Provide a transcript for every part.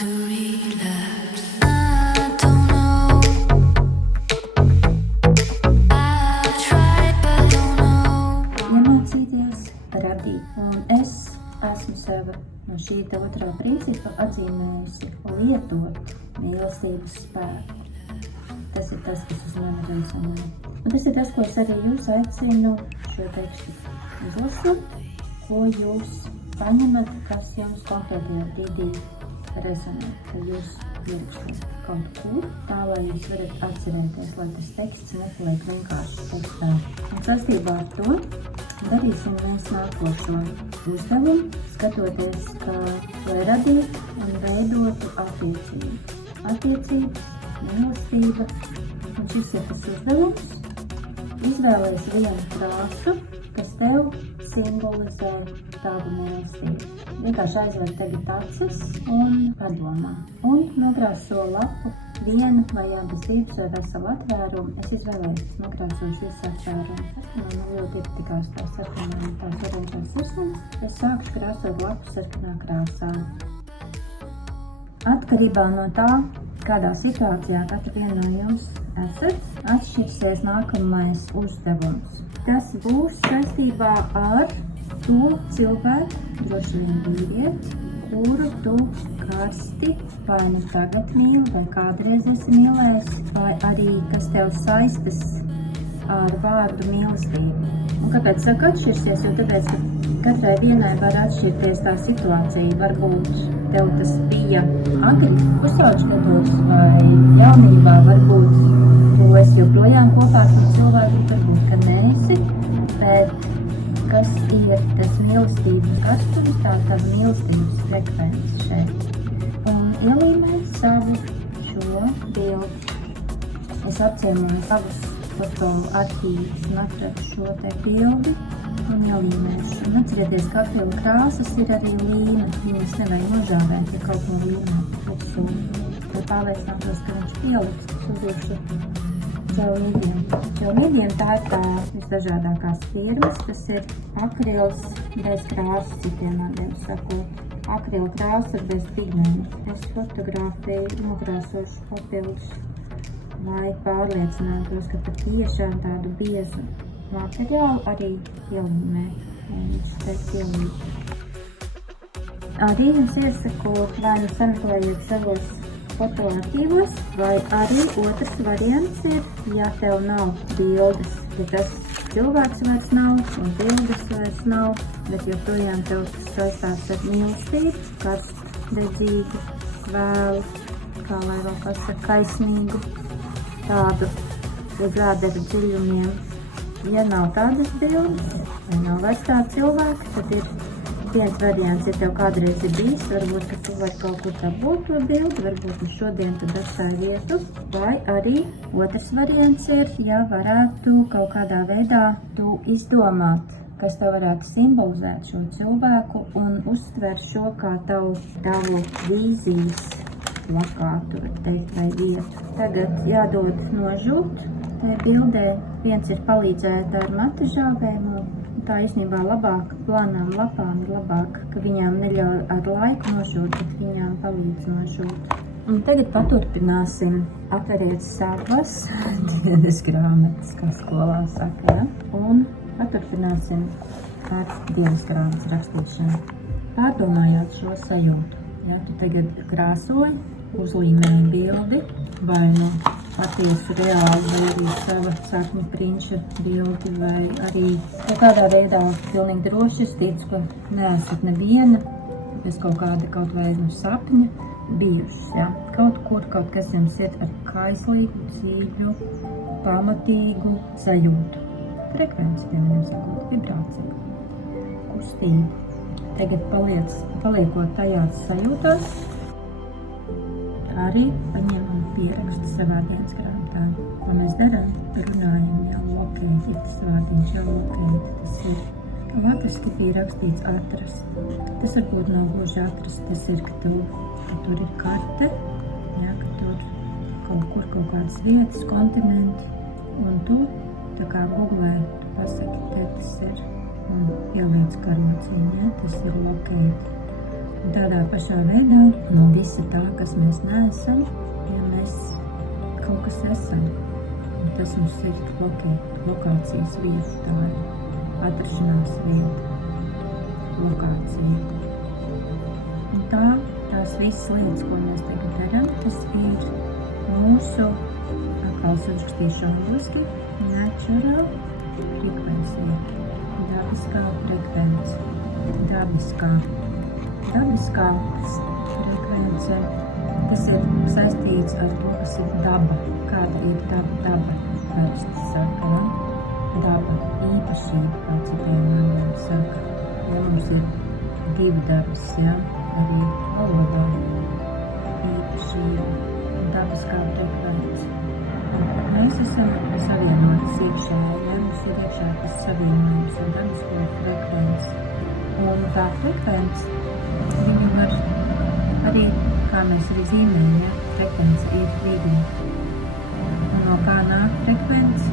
to relapse. I don't know. I've tried, but don't know. Iemācīties radīt, un es esmu sev no šī otrā principa atzīmējusi lietot mīlestības spēku. Tas ir tas, kas uz mani rezonē. Un tas ir tas, ko es arī jūs aicinu šo tekstu izlasot, ko jūs paņemat, kas jums konkrētajā brīdī rezonē, ka jūs ierakstat kaut kur, tā lai jūs varat atcerēties, lai tas teksts nepaliek vienkārši tekstā. Un saistībā ar to darīsim mēs nākošo uzdevumu, skatoties, kā lai radītu un veidotu attiecības. Attiecības, mīlestība, un šis ir tas uzdevums. Izvēlies vienu krāsu, kas tev simbolizē tavu mīlestību. Vienkārši aizver tagad acis un padomā. Un nokrāso lapu vienu vai abas divas vai veselu atvērumu. Es izvēlējos, nokrāsošu visu atvērumu. Man ļoti iepatikās tās sarkanā un tās oranžās sirsniņas. Es sākšu krāsot lapu sarkanā krāsā. Atkarībā no tā, kādā situācijā katru vienu no jums esat, atšķirsies nākamais uzdevums. Tas būs saistībā ar to cilvēku, droši vien vīrieti, kuru tu karsti vai nu tagad mīli, vai kādreiz esi mīlējis, vai arī kas tev saistas ar vārdu mīlestību. Un kāpēc saku atšķirsies? Jo tāpēc, ka katrai vienai var atšķirties tā situācija. Varbūt tev tas bija agri, pusauģu gados vai jaunībā, varbūt tu esi joprojām kopā ar cilvēku, varbūt, ka neesi, bet kas ir tas mīlestības karstums, tā tava mīlestības frekvence šeit. Un ielīmēt savu šo bildi. Es apciemēju savus fotoarķīvus un atradu šo te bildi un ielīmēšu. Un atcerieties, ka akrilu krāsas ir arī līme. Viņas nevajag nožāvēt, ja kaut no līmē pusu. Lai pārliecinātos, ka viņš pieliks, tas uzdošu dželīdiem. Dželīdiem tā ir tā visdažādākās firmas. Tas ir akrils bez krāsas, citiem vārdiem sakot. Akrila krāsa bez pigmentu. Es fotografēju nokrāsošu papildus, lai pārliecinātos, ka patiešām tādu biezu materiālu arī ielīmē. Viņš teikt ielīmē. Arī jums iesaku, vai nu sameklējiet savos fotoarķīvos, vai arī otrs variants ir, ja tev nav bildes, ja tas cilvēks vairs nav un bildes vairs nav, bet joprojām tev tas saistās ar mīlestību, karstdedzīgu, kvēlu, kā lai vēl pasaka, kaismīgu, tādu uz ādera dziļumiem. Ja nav tādas bildes, vai nav vairs tāda cilvēka, tad ir viens variants, ja tev kādreiz ir bijis, varbūt, ka tu vari kaut kur dabūt to bildi, varbūt nu šodien tad atstāja vietu, vai arī otrs variants ir, ja varētu kaut kādā veidā tu izdomāt, kas tev varētu simbolizēt šo cilvēku un uztver šo kā tavu vīzijas plakātu, var teikt, vai vietu. Tagad jādod nožūt tajā bildē. Viens ir palīdzēt ar matu žāvējumu. Tā īstenībā labāk plānām lapām ir labāk, ka viņām neļauj ar laiku nošūt, bet viņām palīdz nošūt. Un tagad paturpināsim. Atveriet savas dienas grāmatas, kā skolā saka, ja? Un paturpināsim ar dienas grāmatas rakstīšanu. Pārdomājot šo sajūtu. Ja? Tu tagad krāsoji, uzlīmēji bildi, vai nu patiesu reāli, vai arī sava sapņu prinča bildi, vai arī kādā veidā pilnīgi droši. Es ticu, ka neesat neviena, bez kaut vai no sapņa bijušas. Ja? Kaut kur, kaut kas jums iet ar kaislīgu, dzīvju, pamatīgu sajūtu. Frekvenci, vienam sakot, vibrāciju, kustību. Tagad paliekot tajās sajūtās, arī paņemam pierakstu savā dienas grāmatā. Ko mēs darām? Runājam jau lokēt, ja tas vārdiņš jau lokēt. Tas ir latviski bija rakstīts atrast. Tas varbūt nav gluži atrast, tas ir, ka tur ir karte, ja, ka tur kaut kādas vietas, kontinenti, un tu tā kā googlē, tu pasaki, te tas ir, un ieliec karociņu, ja, tas ir lokēt. Tādā pašā veidā visa tā, kas mēs neesam, ja mēs kaut kas esam. Un tas mums ir lokācijas vieta, tā ir atrašanās vieta, lokācija. Un tās visas lietas, ko mēs tagad darām, tas ir mūsu, atkal uzrakstīšu angliski, natural frequency, dabiskā frekvence, dabiskā frekvence, tas ir saistīts ar to, kas ir daba, kāda ir daba, parasti saka, ja? Daba, īpašība, kā citiem vārdiem saka, ja mums ir divi dabas, ja? Arī valodā īpašība, dabiskā frekvence. Mēs esam savienotas iekšējā, ja mums ir iekšā tas savienojums ar dabisko frekvenci. Un tā frekvence, viņa var arī, kā mēs arī zīmējam, ja, frekvence ir līduma. Un no kā nāk frekvence?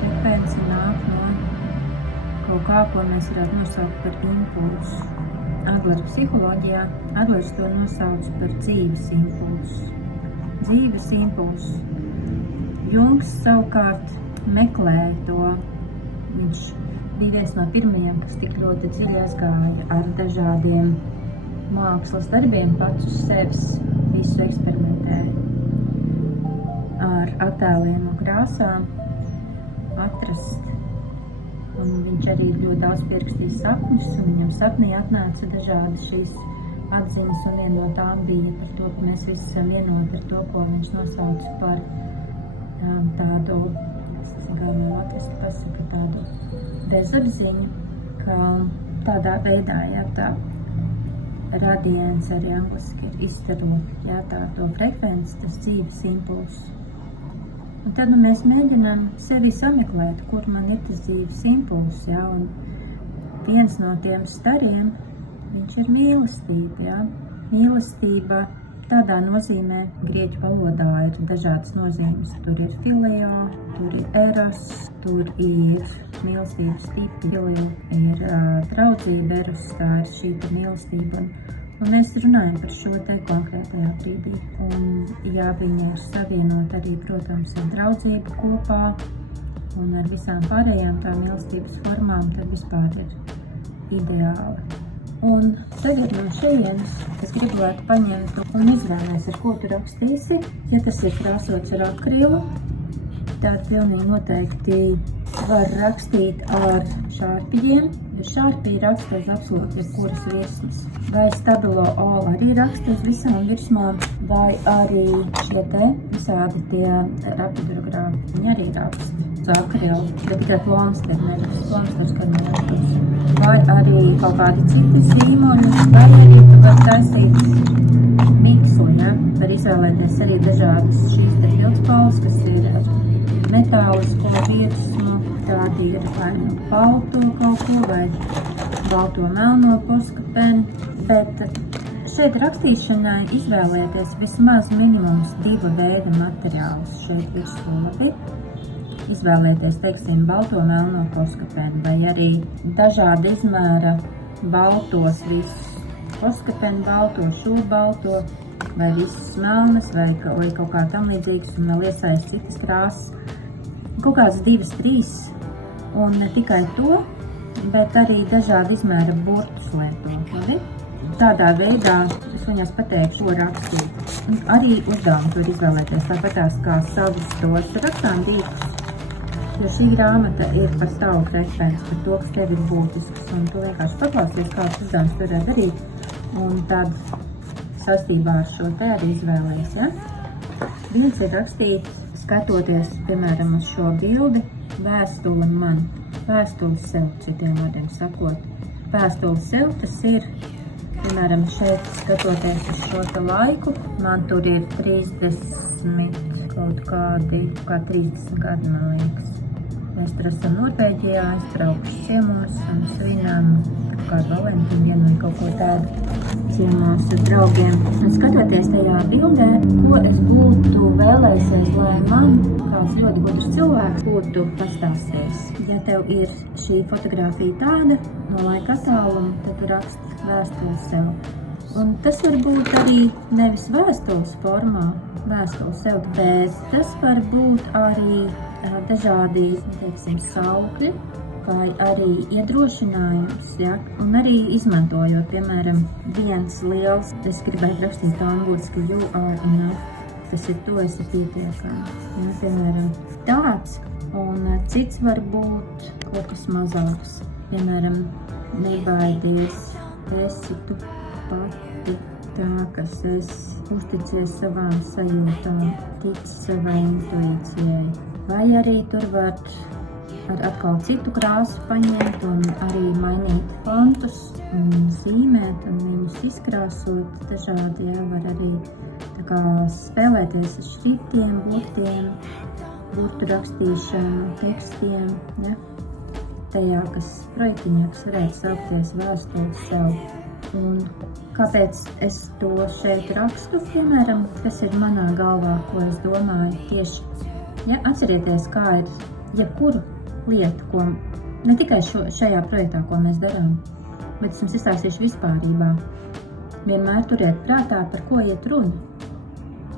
Frekvence nāk no kaut kā, ko mēs varētu nosaukt par impulsu. Adlera psiholoģijā Adlers to nosauc par dzīves impulsu. Dzīves impulsu. Jungs savukārt meklē to. Viņš bija viens no pirmajiem, kas tik ļoti dziļi aizgāja ar dažādiem mākslas darbiem, pats uz sevis visu eksperimentēja. Ar attēliem un krāsām atrast. Un viņš arī ļoti daudz pierakstīja sapņus, un viņam sapnī atnāca dažādas šīs atziņas, un viena no tām bija par to, ka mēs visi esam vienoti ar to, ko viņš nosauca par tādu, tādu bezapziņu, ka tādā veidā, ja tā radiens arī angliski ir izstaro, ja tā to frekvenci, tas dzīves impulss. Un tad mēs mēģinām sevi sameklēt, kur man ir tas dzīves impulss, ja, un viens no tiem stariem, viņš ir mīlestība, ja. Mīlestība tādā nozīmē, grieķu valodā ir dažādas nozīmes, tur ir filio, tur ir eros, tur ir mīlestības tipi, filio ir draudzība, eros, tā ir šī mīlestība. Un mēs runājam par šo te konkrētajā brīdī. Un ja viņi ir savienot arī, protams, ar draudzību kopā un ar visām pārējām tām mīlestības formām, tad vispār ir ideāli. Un tagad no šejienes es gribētu paņemt un izvēlēs, ar ko tu rakstīsi. Ja tas ir krāsots ar akrilu, tad pilnīgi noteikti var rakstīt ar šārpijiem. Šārpija raksta uz absolūti jebkuras virsmas. Vai stabilo olu arī raksta uz visām virsmām, vai arī šie te visādi tie rapidogrāfi, viņi arī raksta uz akrilu, bet tikai plonsteri neraksta, plonsters, kad nerakstīs. Vai arī kaut kādi citi zīmoļi, vai arī tu var taisīt miksli, ja? Var izvēlēties arī dažādas šīs te pildspalvas, kas ir metālisko virsmu, tādi ir vai nu balto kaut ko, vai balto melno poskapeni, bet šeit rakstīšanai izvēlēties vismaz minimums 2 veida materiālus šeit virsū, labi? Izvēlēties, teiksim, balto melno poskapeni, vai arī dažāda izmēra baltos visus poskapeni balto, šūbu balto, vai visas melnas, vai kaut kā tam līdzīgas, un vēl iesaist citas krāsas. Kaut kāds 2, 3, un ne tikai to, bet arī dažādi izmēra burtus lietot, labi? Tādā veidā es viņās pateikšu, ko rakstīt. Un arī uzdevumu tur izvēlēties tāpatās kā savus tos rakstām dīkus, jo šī grāmata ir par savu frekvenci, par to, kas tev ir būtisks, un tu vienkārši paklausies, kāds uzdevums tur darīt, un tad sastībā ar šo te arī izvēlēs, ja? Viens ir rakstīt, skatoties, piemēram, uz šo bildi, vēstuli man, vēstuli sev, citiem vārdiem sakot. Vēstuli sev, tas ir, piemēram, šeit skatoties uz šo te laiku, man tur ir 30 gadi, man liekas. Mēs tur esam Norvēģijā, aizbraukuši ciemos un svinām kādu Valentīnu un kaut ko tādu ciemos ar draugiem. Un skatoties tajā bildē, ko es būtu vēlēsies, lai man kāds ļoti gudrs cilvēks būtu pastāstījis. Ja tev ir šī fotogrāfija tāda no laika attāluma, tad tu raksti vēstuli sev. Un tas var būt arī nevis vēstules formā, vēstules sev, bet tas var būt arī dažādi, teiksim, saukļi, vai arī iedrošinājums, ja? Un arī izmantojot, piemēram, viens liels, es gribētu rakstīt angliski, you are enough, tas ir tu esi pietiekams, ja? Piemēram, tāds, un cits var būt kaut kas mazāks, piemēram, nebaidies, esi tu pati tā, kas esi, uzticies savām sajūtām, tici savai intuīcijai, vai arī tur var ar atkal citu krāsu paņemt un arī mainīt fontus un zīmēt un viņus izkrāsot dažādi, ja, var arī tā kā spēlēties ar šriftiem, burtiem, burtu rakstīšanu, tekstiem, ja, tajā, kas projektiņā, kas varētu saukties vēstules sev. Un kāpēc es to šeit rakstu, piemēram, kas ir manā galvā, ko es domāju tieši, ja, atcerieties, kā ir jebkuru lietu, ko ne tikai šajā projektā, ko mēs darām, bet es jums izstāstīšu vispārībā. Vienmēr turiet prātā, par ko iet runa.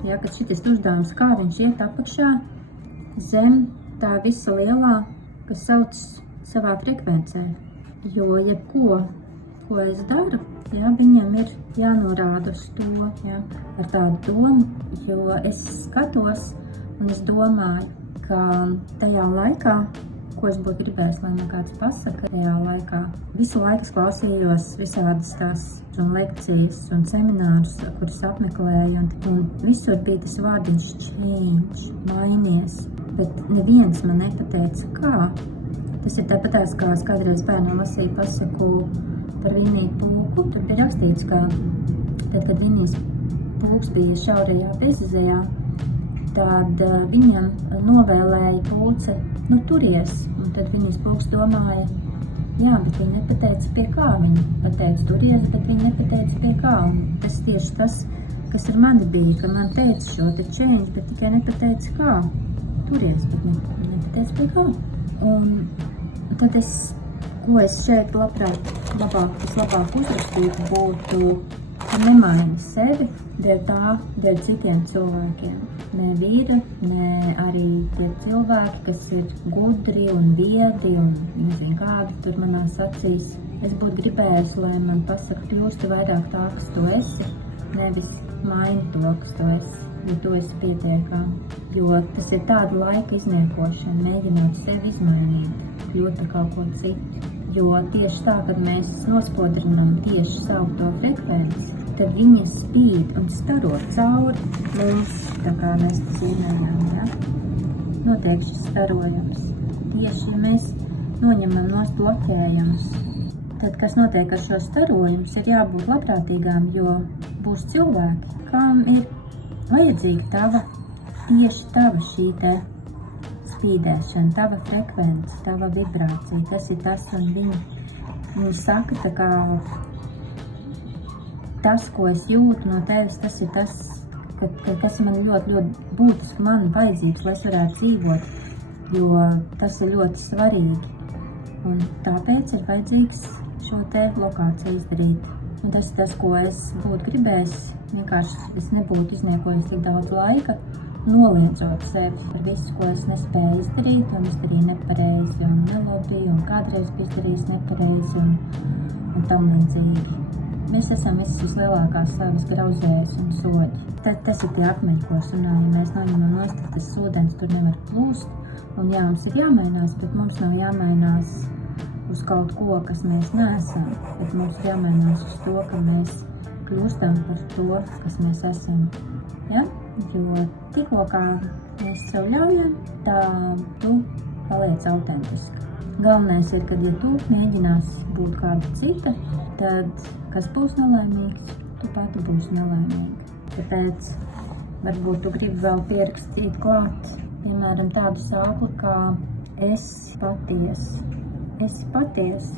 Ja, kad šitis uzdevums, kā viņš iet apakšā zem tā visa lielā, kas sauc savā frekvencē. Jo jebko, ko es daru, ja, viņam ir jānorāda uz to, ja, ar tādu domu, jo es skatos un es domāju, ka tajā laikā, ko es būtu gribējis, lai man kāds pasaka, tajā laikā visu laiku es klausījos visādas tās un lekcijas un seminārus, kurus apmeklēju, un visur bija tas vārdiņš change, mainies, bet neviens man nepateica, kā. Tas ir tāpatās, kā es kādreiz bērnam lasīju pasaku par Viniju pūku, tur bija rakstīts, ka tad, kad Vinijas pūks bija šaurajā bezizejā, tad viņam novēlēja pūce, turies, un tad Vinijas pūks domāja, jā, bet viņi nepateica pie kā, viņi pateica turies, bet viņi nepateica pie kā, un tas tieši tas, kas ar mani bija, ka man teica šo te change, bet tikai nepateica kā, turies, bet nepateica pie kā, un tad ko es šeit vislabāk uzrakstītu būtu, ka nemaini sevi dēļ citiem cilvēkiem. Ne vīra, ne arī tie cilvēki, kas ir gudri un viedi un nezinu kādi tur manās acīs. Es būtu gribējusi, lai man pasaka, kļūsti vairāk tā, kas tu esi, nevis maini to, kas tu esi, jo tu esi pietiekama. Jo tas ir tāda laika izniekošana, mēģinot sevi izmainīt, kļūt par kaut ko citu. Jo tieši tā, kad mēs nospodrinām tieši savu to frekvenci, tad viņi spīd un staro cauri mums, tā kā mēs zīmējām, ja? Notiek šis starojums. Tieši, ja mēs noņemam nost bloķējumus, tad, kas notiek ar šo starojumus, ir jābūt labprātīgām, jo būs cilvēki, kam ir vajadzīga tieši tava šī te spīdēšana, tava frekvence, tava vibrācija. Tas ir tas, un viņi saka, tā kā tas, ko es jūtu no tevis, tas ir tas, kas man ļoti, ļoti būtiski man vajadzīgs, lai es varētu dzīvot, jo tas ir ļoti svarīgi. Un tāpēc ir vajadzīgs šo te lokāciju izdarīt. Un tas ir tas, ko es būtu gribējis, vienkārši es nebūtu izniekojis tik daudz laika, noliedzot sevi par visu, ko es nespēju izdarīt, un izdarīju nepareizi, un nelobīju, un kādreiz bija izdarījis nepareizi, un tam līdzīgi. Mēs esam visas vislielākās savas grauzējas un soļi. Tad tas ir tie akmeņi, ko es runāju. Ja mēs noņemam nost, tas ūdens tur nevar plūst, un jā, mums ir jāmainās, bet mums nav jāmainās uz kaut ko, kas mēs neesam, bet mums ir jāmainās uz to, ka mēs kļūstam par to, kas mēs esam. Ja? Jo tikko kā mēs sev ļaujam, tā tu paliec autentiski. Galvenais ir, kad ja tu mēģināsi būt kāda cita, tad kas būs nelaimīgs, tu pati būsi nelaimīga. Tāpēc varbūt tu gribi vēl pierakstīt klāt, piemēram, tādu sāklu kā esi patiesi. Esi patiesi,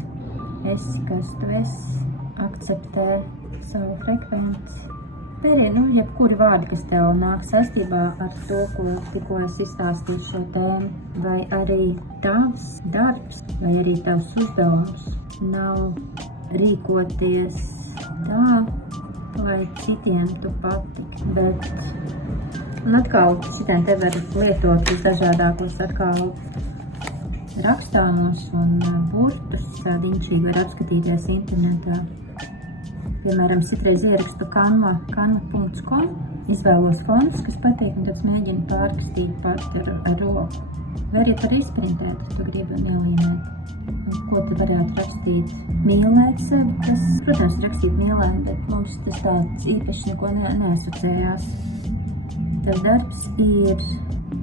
esi, kas tu esi, akceptē savu frekvenci. Pērie, jebkuri vārdi, kas tev nāk saistībā ar to, ko tikko es izstāstīju šo tēmu, vai arī tavs darbs, vai arī tavs uzdevums nav rīkoties tā, lai citiem tu patiktu, bet un atkal šitien te var lietot visdažādākos atkal rakstānos un burtus, diņšīgi var apskatīties internetā. Piemēram, citreiz ierakstu canva.com, izvēlos fondus, kas patīk, un tad mēģinu pārrakstīt pati ar roku. Vai arī par izprintēt, ja tu gribi un ielīmēt. Ko tu varētu rakstīt? Mīlēt sevi, tas, protams, rakstīt mīlēt, bet mums tas tāds īpaši neko neasociējās. Tas darbs ir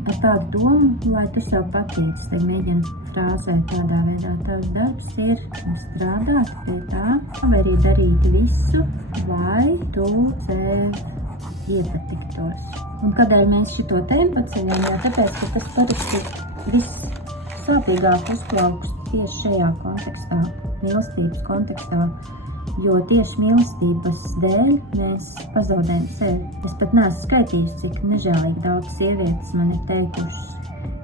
ar tādu domu, lai tu sev patīc, tad mēģinu frāzēt tādā veidā. Tavs darbs ir strādāt pie tā, vai arī darīt visu, lai tu sev iepatiktos. Un kādēļ mēs šito tēmu paceļam? Jā, tāpēc, ka tas parasti vissāpīgāk uzplaukst tieši šajā kontekstā, mīlestības kontekstā, jo tieši mīlestības dēļ mēs pazaudējam sevi. Es pat neesmu skaitījis, cik nežēlīgi daudz sievietes man ir teikušas.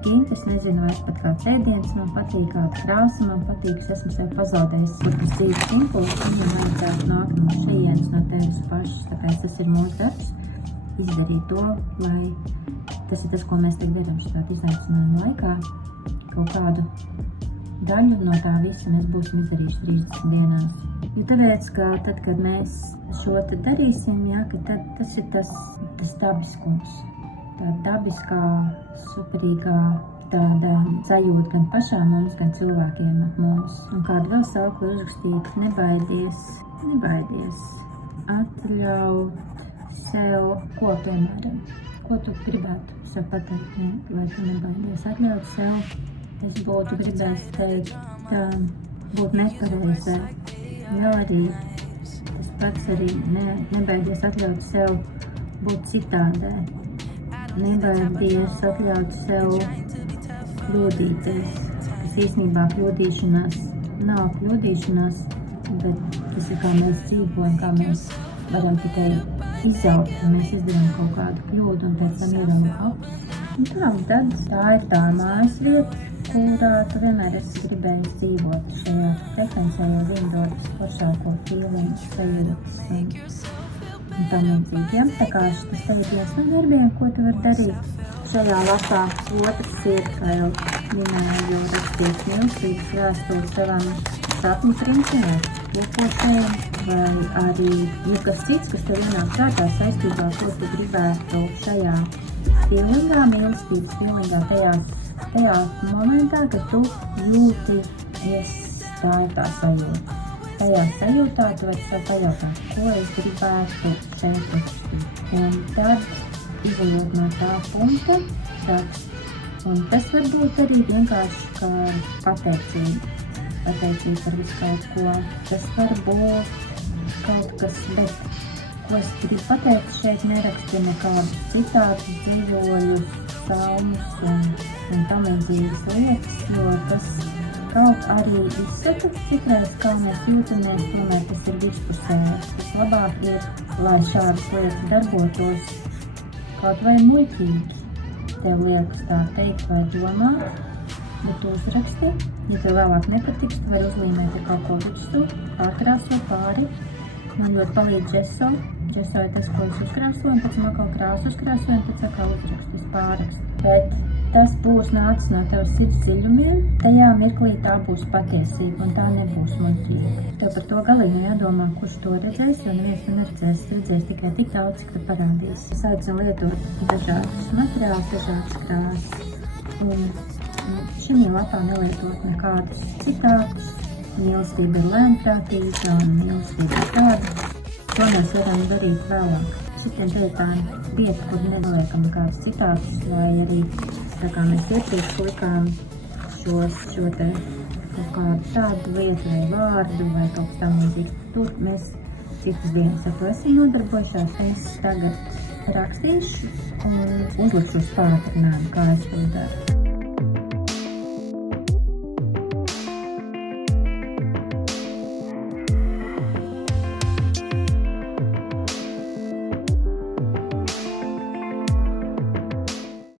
Gint, es nezinu, vai pat kāds ēdiens man patīk, kāda krāsa man patīk, es esmu sev pazaudējis. Kur tas dzīves impulss, viņam vajadzētu nākt no šejienes, no tevis pašas. Tāpēc tas ir mūsu darbs, izdarīt to, lai tas ir tas, ko mēs tagad darām šitāt izaicinājumu laikā. Kaut kādu daļu no tā visa mēs būsim izdarījuši 30 dienās. Jo tāpēc, ka tad, kad mēs šo te darīsim, jā, ka tad tas ir tas dabiskums. Tā dabiskā, superīgā tāda sajūta gan pašām mums, gan cilvēkiem ap mums. Un kādu vēl saukli uzrakstīt, nebaidies atļaut sev, ko piemēram, ko tu gribētu sev pateikt, lai tu nebaidies atļaut sev. Es būtu gribējis teikt, būt nepareizai, jo arī tas pats arī nebaidies atļaut sev būt citādai. Nebaidies atļaut sev kļūdīties, kas īstenībā kļūdīšanās nav kļūdīšanās, bet tas ir kā mēs dzīvojam, kā mēs varam tikai izaut, ja mēs izdarām kaut kādu kļūdu un pēc tam ieram ups. Un tad tā ir tā mājas vieta, kurā tu vienmēr esi gribējis dzīvot šajā frekvencē, jo viņa dodas foršāko feelingu, sajūtas un tam līdzīgi. Tā kā tas te ir viens no darbiem, ko tu vari darīt. Šajā lapā otrs ir, kā jau minēju, rakstīt mīlestības vēstuli savam sapņu princim, iepošējiem, vai arī jebkas cits, kas tev ienāk prātā saistībā, ko tu gribētu šajā feelingā, mīlestības feelingā, tajā momentā, kad tu jūties, tā ir tā sajūta. Tajā sajūtā tu vari sev pajautāt, ko es gribētu šeit uzrakstīt. Un tad, izējot no tā punkta, rakst. Un tas var būt arī vienkārši kā pateicība par visu kaut ko. Tas var būt kaut kas, bet ko es gribu pateikt, šeit nerakstu nekādus citātus, dzīvoļus, salmus un tam līdzīgas lietas, jo tas kaut arī izsaka citreiz, kā mēs jūtamies, tomēr tas ir virspusējais. Tas labāk ir, lai šādas lietas darbotos kaut vai muļķīgi. Tev liekas tā teikt vai domāt, bet tu uzraksti. Ja tev vēlāk nepatiks, tu vari uzlīmēt ar kaut ko virsū, pārkrāso pāri. Man ļoti palīdz Gesso. Gesso ir tas, ko es uzkrāsoju, un pēc atkal krāsu uzkrāsoju, un pēc atkal uzrakstu, pārakstu. Bet tas būs nācis no tavas sirds dziļumiem, tajā mirklī tā būs patiesība, un tā nebūs muļķība. Tev par to galīgi jādomā, kurš to redzēs, jo neviens to neredzēs. Redzēs tikai tik daudz, cik tu parādīs. Es aicinu lietot dažādus materiālus, dažādas krāsas, un šim lapā nelietot nekādus citātus. Mīlestība ir lēnprātīga un mīlestība ir tāda. To mēs varam darīt vēlāk. Šitien te ir tā vieta, kur neliekam nekādus citātus, vai arī, tā kā mēs iepriekš likām šo te kaut kādu tādu lietu vai vārdu vai kaut kas tam līdzīgs. Tur mēs citas dienas ar to esam nodarbojušās. Es tagad rakstīšu un uzlikšu uz pātrinājumu, kā es to daru.